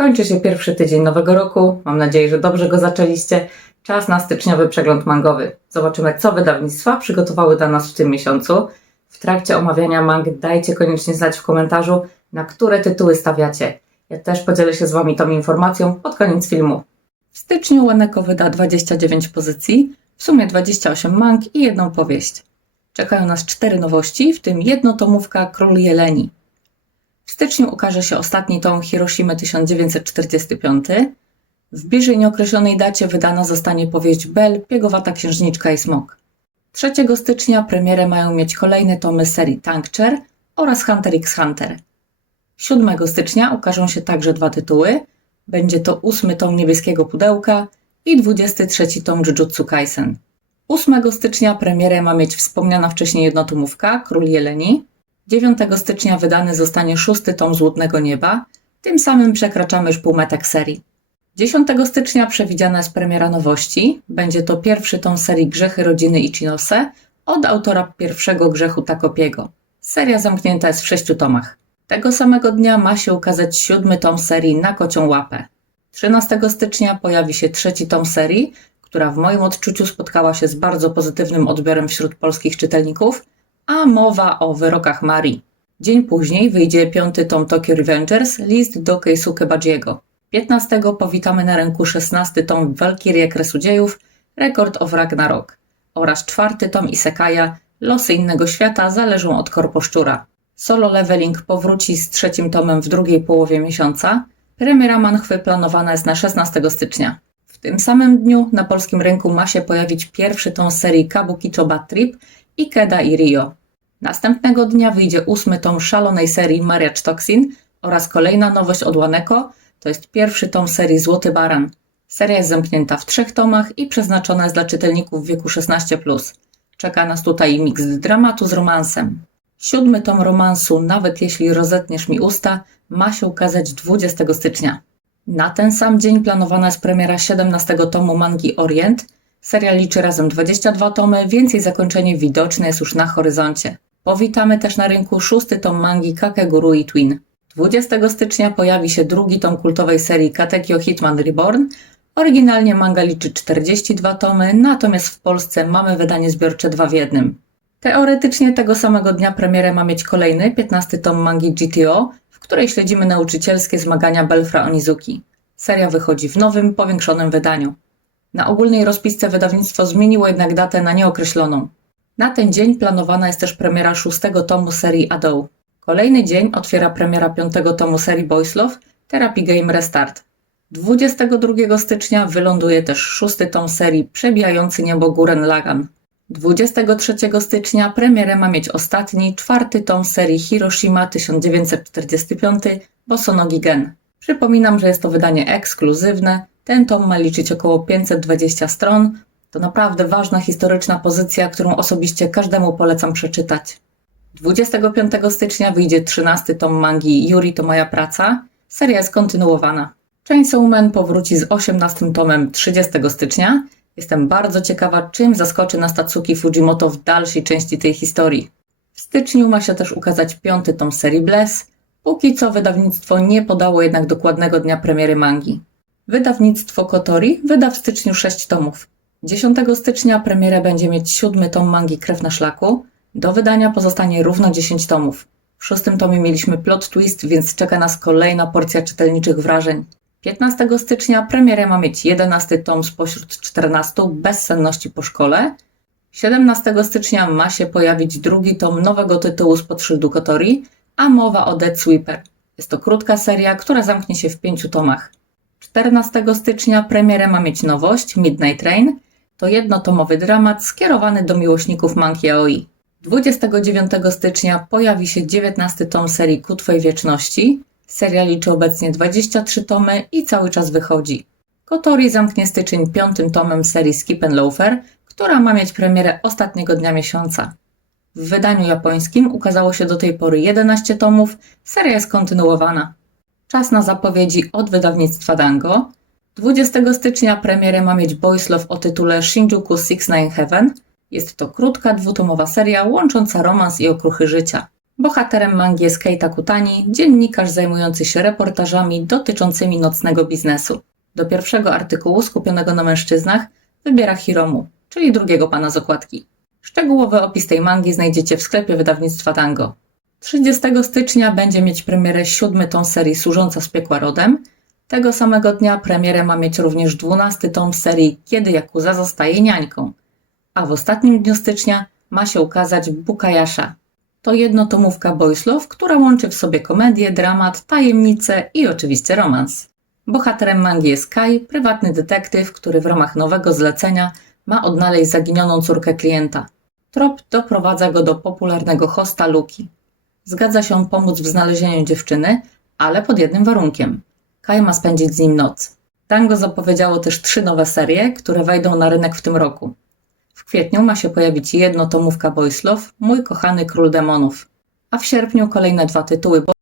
Kończy się pierwszy tydzień nowego roku. Mam nadzieję, że dobrze go zaczęliście. Czas na styczniowy przegląd mangowy. Zobaczymy, co wydawnictwa przygotowały dla nas w tym miesiącu. W trakcie omawiania mang dajcie koniecznie znać w komentarzu, na które tytuły stawiacie. Ja też podzielę się z Wami tą informacją pod koniec filmu. W styczniu Łeneko wyda 29 pozycji, w sumie 28 mang i jedną powieść. Czekają nas cztery nowości, w tym jednotomówka Król Jeleni. W styczniu ukaże się ostatni tom Hiroshimy 1945. W bliżej nieokreślonej dacie wydana zostanie powieść Bell, Piegowata Księżniczka i Smok. 3 stycznia premierę mają mieć kolejne tomy serii Tankcher oraz Hunter x Hunter. 7 stycznia ukażą się także dwa tytuły. Będzie to ósmy tom Niebieskiego Pudełka i 23 tom Jujutsu Kaisen. 8 stycznia premierę ma mieć wspomniana wcześniej jednotomówka Król Jeleni. 9 stycznia wydany zostanie szósty tom Złotnego Nieba. Tym samym przekraczamy już półmetek serii. 10 stycznia przewidziana jest premiera nowości. Będzie to pierwszy tom serii Grzechy Rodziny Ichinose od autora pierwszego grzechu Takopiego. Seria zamknięta jest w sześciu tomach. Tego samego dnia ma się ukazać siódmy tom serii Na kocią łapę. 13 stycznia pojawi się trzeci tom serii, która w moim odczuciu spotkała się z bardzo pozytywnym odbiorem wśród polskich czytelników, a mowa o wyrokach Marii. Dzień później wyjdzie piąty tom Tokyo Revengers, list do Keisuke Bajiego. 15 powitamy na rynku 16 tom Walkirie Kresu Dziejów, Record of Ragnarok oraz czwarty tom Isekaja, Losy Innego Świata zależą od korposzczura. Solo Leveling powróci z trzecim tomem w drugiej połowie miesiąca. Premiera manchwy planowana jest na 16 stycznia. W tym samym dniu na polskim rynku ma się pojawić pierwszy tom serii Kabukicho Bad Trip Ikeda i Rio. Następnego dnia wyjdzie ósmy tom szalonej serii Marriage Toxin oraz kolejna nowość od Waneko, to jest pierwszy tom serii Złoty Baran. Seria jest zamknięta w trzech tomach i przeznaczona jest dla czytelników wieku 16+. Czeka nas tutaj miks dramatu z romansem. Siódmy tom romansu, nawet jeśli rozetniesz mi usta, ma się ukazać 20 stycznia. Na ten sam dzień planowana jest premiera 17 tomu mangi Orient. Seria liczy razem 22 tomy, więc jej zakończenie widoczne jest już na horyzoncie. Powitamy też na rynku szósty tom mangi Kakeguru i Twin. 20 stycznia pojawi się drugi tom kultowej serii Katekyo Hitman Reborn. Oryginalnie manga liczy 42 tomy, natomiast w Polsce mamy wydanie zbiorcze 2 w jednym. Teoretycznie tego samego dnia premierę ma mieć kolejny, 15 tom mangi GTO, w której śledzimy nauczycielskie zmagania Belfra Onizuki. Seria wychodzi w nowym, powiększonym wydaniu. Na ogólnej rozpisce wydawnictwo zmieniło jednak datę na nieokreśloną. Na ten dzień planowana jest też premiera szóstego tomu serii Adou. Kolejny dzień otwiera premiera piątego tomu serii Boys Love, Therapy Game Restart. 22 stycznia wyląduje też szósty tom serii Przebijający niebo Guren Lagan. 23 stycznia premierę ma mieć ostatni, czwarty tom serii Hiroshima 1945 Bosonogi Gen. Przypominam, że jest to wydanie ekskluzywne. Ten tom ma liczyć około 520 stron. To naprawdę ważna historyczna pozycja, którą osobiście każdemu polecam przeczytać. 25 stycznia wyjdzie 13 tom mangi Yuri to moja praca. Seria jest kontynuowana. Chainsaw Man powróci z 18 tomem 30 stycznia. Jestem bardzo ciekawa, czym zaskoczy nas Tatsuki Fujimoto w dalszej części tej historii. W styczniu ma się też ukazać piąty tom serii Bless. Póki co wydawnictwo nie podało jednak dokładnego dnia premiery mangi. Wydawnictwo Kotori wyda w styczniu 6 tomów. 10 stycznia premierę będzie mieć siódmy tom mangi Krew na szlaku. Do wydania pozostanie równo 10 tomów. W szóstym tomie mieliśmy plot twist, więc czeka nas kolejna porcja czytelniczych wrażeń. 15 stycznia premierę ma mieć 11 tom spośród 14 Bezsenności po szkole. 17 stycznia ma się pojawić drugi tom nowego tytułu spod szyldu Kotori, a mowa o Dead Sweeper. Jest to krótka seria, która zamknie się w pięciu tomach. 14 stycznia premierę ma mieć nowość Midnight Train. To jednotomowy dramat skierowany do miłośników manki yaoi. 29 stycznia pojawi się 19 tom serii Ku Twej Wieczności. Seria liczy obecnie 23 tomy i cały czas wychodzi. Kotori zamknie styczeń piątym tomem serii Skip and Loafer, która ma mieć premierę ostatniego dnia miesiąca. W wydaniu japońskim ukazało się do tej pory 11 tomów, seria jest kontynuowana. Czas na zapowiedzi od wydawnictwa Dango. 20 stycznia premierę ma mieć Boys Love o tytule Shinjuku Six Nine Heaven. Jest to krótka, dwutomowa seria łącząca romans i okruchy życia. Bohaterem mangi jest Keita Kutani, dziennikarz zajmujący się reportażami dotyczącymi nocnego biznesu. Do pierwszego artykułu skupionego na mężczyznach wybiera Hiromu, czyli drugiego pana z okładki. Szczegółowy opis tej mangi znajdziecie w sklepie wydawnictwa Tango. 30 stycznia będzie mieć premierę siódmy tom serii Służąca z piekła rodem. Tego samego dnia premierę ma mieć również 12 tom serii Kiedy Yakuza zostaje niańką. A w ostatnim dniu stycznia ma się ukazać Bukayasha. To jednotomówka Boys Love, która łączy w sobie komedię, dramat, tajemnicę i oczywiście romans. Bohaterem mangi jest Kai, prywatny detektyw, który w ramach nowego zlecenia ma odnaleźć zaginioną córkę klienta. Trop doprowadza go do popularnego hosta Luki. Zgadza się pomóc w znalezieniu dziewczyny, ale pod jednym warunkiem. Kai ma spędzić z nim noc. Tango zapowiedziało też trzy nowe serie, które wejdą na rynek w tym roku. W kwietniu ma się pojawić jednotomówka Boys Love, Mój kochany król demonów, a w sierpniu kolejne dwa tytuły Bo-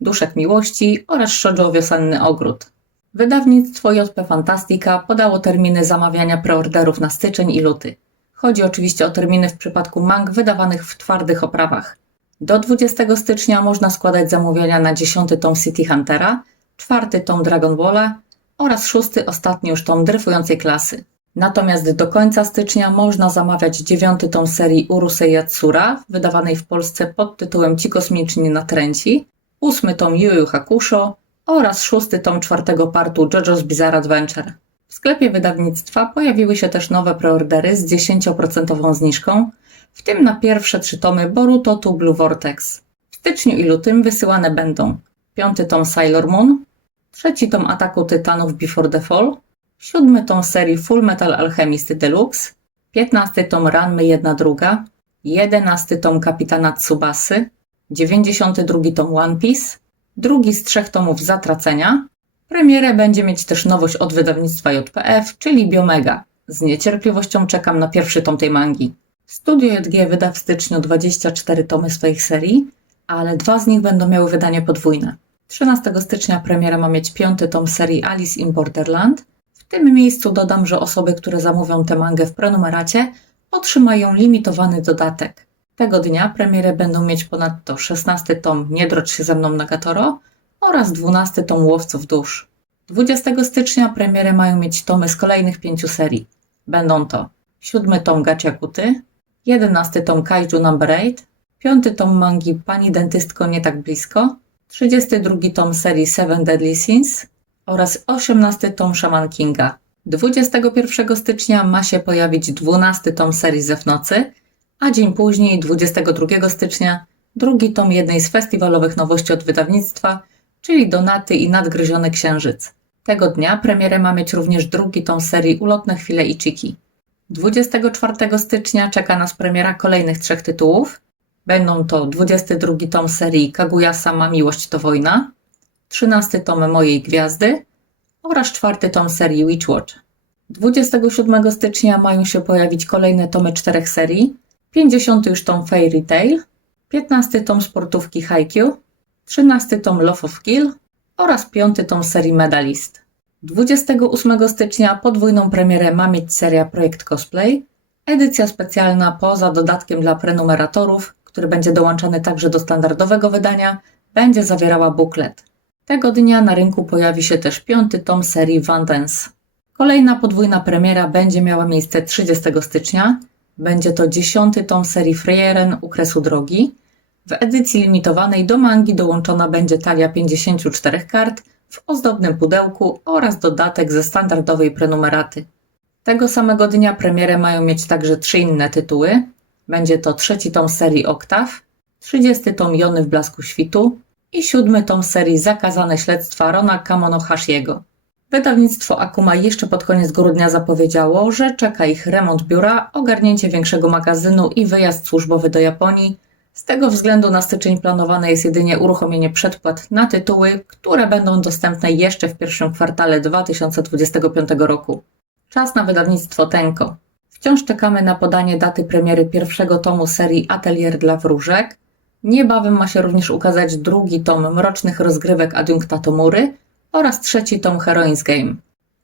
Duszek miłości oraz Shoujo wiosenny ogród. Wydawnictwo JP Fantastica podało terminy zamawiania preorderów na styczeń i luty. Chodzi oczywiście o terminy w przypadku mang wydawanych w twardych oprawach. Do 20 stycznia można składać zamówienia na 10 tom City Huntera, czwarty tom Dragon Balla oraz szósty, ostatni już tom Dryfującej Klasy. Natomiast do końca stycznia można zamawiać dziewiąty tom serii Urusei Yatsura, wydawanej w Polsce pod tytułem Ci kosmiczni natręci, ósmy tom Yu Yu Hakusho oraz szósty tom czwartego partu JoJo's Bizarre Adventure. W sklepie wydawnictwa pojawiły się też nowe preordery z 10% zniżką, w tym na pierwsze trzy tomy Boruto to Blue Vortex. W styczniu i lutym wysyłane będą piąty tom Sailor Moon, trzeci tom Ataku Tytanów Before the Fall, siódmy tom serii Full Metal Alchemist Deluxe, piętnasty tom Ranmy jedna druga, jedenasty tom Kapitana Tsubasy, dziewięćdziesiąty drugi tom One Piece, drugi z trzech tomów Zatracenia. Premierę będzie mieć też nowość od wydawnictwa JPF, czyli Biomega. Z niecierpliwością czekam na pierwszy tom tej mangi. Studio JG wyda w styczniu 24 tomy swoich serii, ale dwa z nich będą miały wydanie podwójne. 13 stycznia premiera ma mieć piąty tom serii Alice in Borderland. W tym miejscu dodam, że osoby, które zamówią tę mangę w prenumeracie, otrzymają limitowany dodatek. Tego dnia premierę będą mieć ponadto 16 tom Nie drocz się ze mną Nagatoro oraz 12 tom Łowców Dusz. 20 stycznia premierę mają mieć tomy z kolejnych pięciu serii. Będą to 7 tom Gaciakuty, 11 tom Kaiju Number 8, 5 tom mangi Pani Dentystko Nie Tak Blisko, 32 tom serii Seven Deadly Sins oraz 18 tom Shaman Kinga. 21 stycznia ma się pojawić 12 tom serii Ze w nocy, a dzień później, 22 stycznia, drugi tom jednej z festiwalowych nowości od wydawnictwa, czyli Donaty i Nadgryziony Księżyc. Tego dnia premierę ma mieć również drugi tom serii Ulotne chwile Ichiki. 24 stycznia czeka nas premiera kolejnych trzech tytułów. Będą to 22 tom serii Kaguya Sama Miłość to Wojna, 13 tom Mojej Gwiazdy oraz czwarty tom serii Witchwatch. 27 stycznia mają się pojawić kolejne tomy czterech serii, 50 już tom Fairy Tail, 15 tom sportówki Haikyuu, 13 tom Love of Kill oraz 5 tom serii Medalist. 28 stycznia podwójną premierę ma mieć seria Projekt Cosplay, edycja specjalna poza dodatkiem dla prenumeratorów, który będzie dołączany także do standardowego wydania, będzie zawierała buklet. Tego dnia na rynku pojawi się też piąty tom serii Van Dance. Kolejna podwójna premiera będzie miała miejsce 30 stycznia. Będzie to dziesiąty tom serii Frieren u kresu drogi. W edycji limitowanej do mangi dołączona będzie talia 54 kart w ozdobnym pudełku oraz dodatek ze standardowej prenumeraty. Tego samego dnia premierę mają mieć także trzy inne tytuły. Będzie to trzeci tom serii Oktaw, 30 tom Jony w blasku świtu i siódmy tom serii Zakazane śledztwa Rona Kamono Hashiego. Wydawnictwo Akuma jeszcze pod koniec grudnia zapowiedziało, że czeka ich remont biura, ogarnięcie większego magazynu i wyjazd służbowy do Japonii. Z tego względu na styczeń planowane jest jedynie uruchomienie przedpłat na tytuły, które będą dostępne jeszcze w pierwszym kwartale 2025 roku. Czas na wydawnictwo Tenko. Wciąż czekamy na podanie daty premiery pierwszego tomu serii Atelier dla wróżek. Niebawem ma się również ukazać drugi tom Mrocznych Rozgrywek Adiunkta Tomury oraz trzeci tom Heroines Game.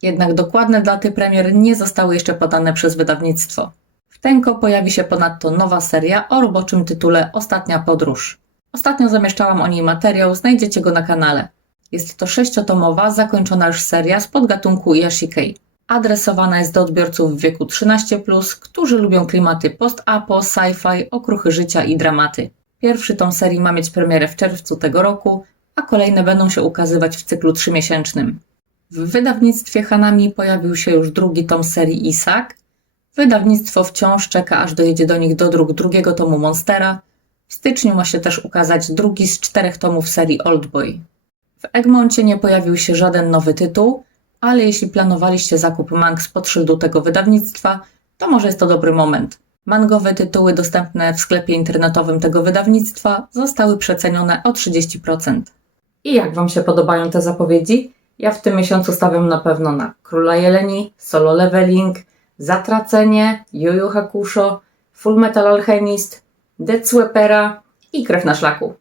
Jednak dokładne daty premier nie zostały jeszcze podane przez wydawnictwo. W Tenko pojawi się ponadto nowa seria o roboczym tytule Ostatnia Podróż. Ostatnio zamieszczałam o niej materiał, znajdziecie go na kanale. Jest to sześciotomowa, zakończona już seria z podgatunku Yashikei. Adresowana jest do odbiorców w wieku 13+, którzy lubią klimaty post-apo, sci-fi, okruchy życia i dramaty. Pierwszy tom serii ma mieć premierę w czerwcu tego roku, a kolejne będą się ukazywać w cyklu trzymiesięcznym. W wydawnictwie Hanami pojawił się już drugi tom serii Isak. Wydawnictwo wciąż czeka, aż dojedzie do nich dodruk drugiego tomu Monstera. W styczniu ma się też ukazać drugi z czterech tomów serii Oldboy. W Egmoncie nie pojawił się żaden nowy tytuł, ale jeśli planowaliście zakup mang spod szyldu tego wydawnictwa, to może jest to dobry moment. Mangowe tytuły dostępne w sklepie internetowym tego wydawnictwa zostały przecenione o 30%. I jak Wam się podobają te zapowiedzi? Ja w tym miesiącu stawiam na pewno na Króla Jeleni, Solo Leveling, Zatracenie, Yu Hakusho, Full Metal Alchemist, Death Sweepera i Krew na szlaku.